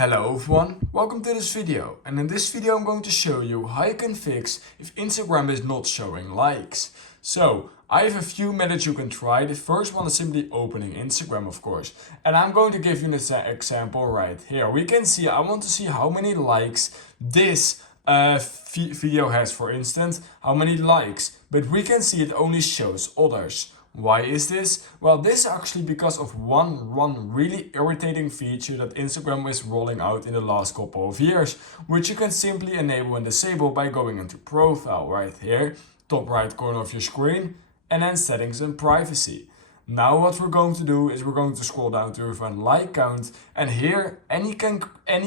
Hello everyone, welcome to this video, and in this video I'm going to show you how you can fix if Instagram is not showing likes. So I have a few methods you can try. The first one is simply opening Instagram, of course, and I'm going to give you an example right here. We can see, I want to see how many likes this video has, for instance, how many likes, but we can see it only shows others. Why is this? Well, this is actually because of one really irritating feature that Instagram is rolling out in the last couple of years, which you can simply enable and disable by going into profile right here, top right corner of your screen, and then settings and privacy. Now what we're going to do is we're going to scroll down to find like count, and here any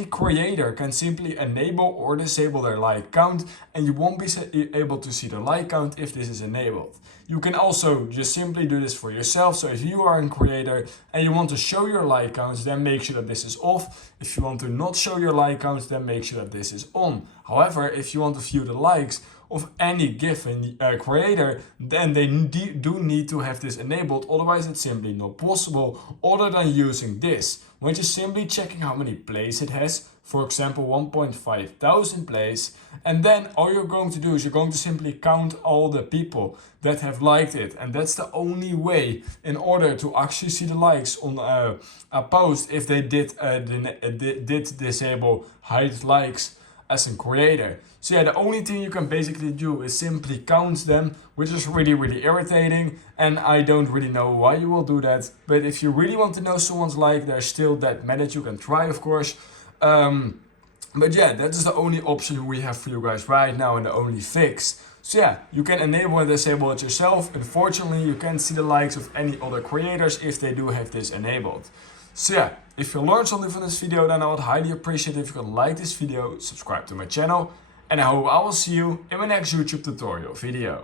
creator can simply enable or disable their like count, and you won't be able to see the like count if this is enabled. You can also just simply do this for yourself. So if you are a creator and you want to show your like counts, then make sure that this is off. If you want to not show your like counts, then make sure that this is on. However, if you want to view the likes of any given creator, then they do need to have this enabled, otherwise it's simply not possible other than using this, which is simply checking how many plays it has, for example 1.5 thousand plays, and then all you're going to do is you're going to simply count all the people that have liked it, and that's the only way in order to actually see the likes on a post if they did disable hide likes as a creator. So yeah, the only thing you can basically do is simply count them, which is really irritating, and I don't really know why you will do that. But if you really want to know someone's like, there's still that method you can try, of course. But yeah, that is the only option we have for you guys right now and the only fix. So yeah, you can enable and disable it yourself. Unfortunately, you can't see the likes of any other creators if they do have this enabled. So yeah, if you learned something from this video, then I would highly appreciate if you could like this video, subscribe to my channel, and I hope I will see you in my next YouTube tutorial video.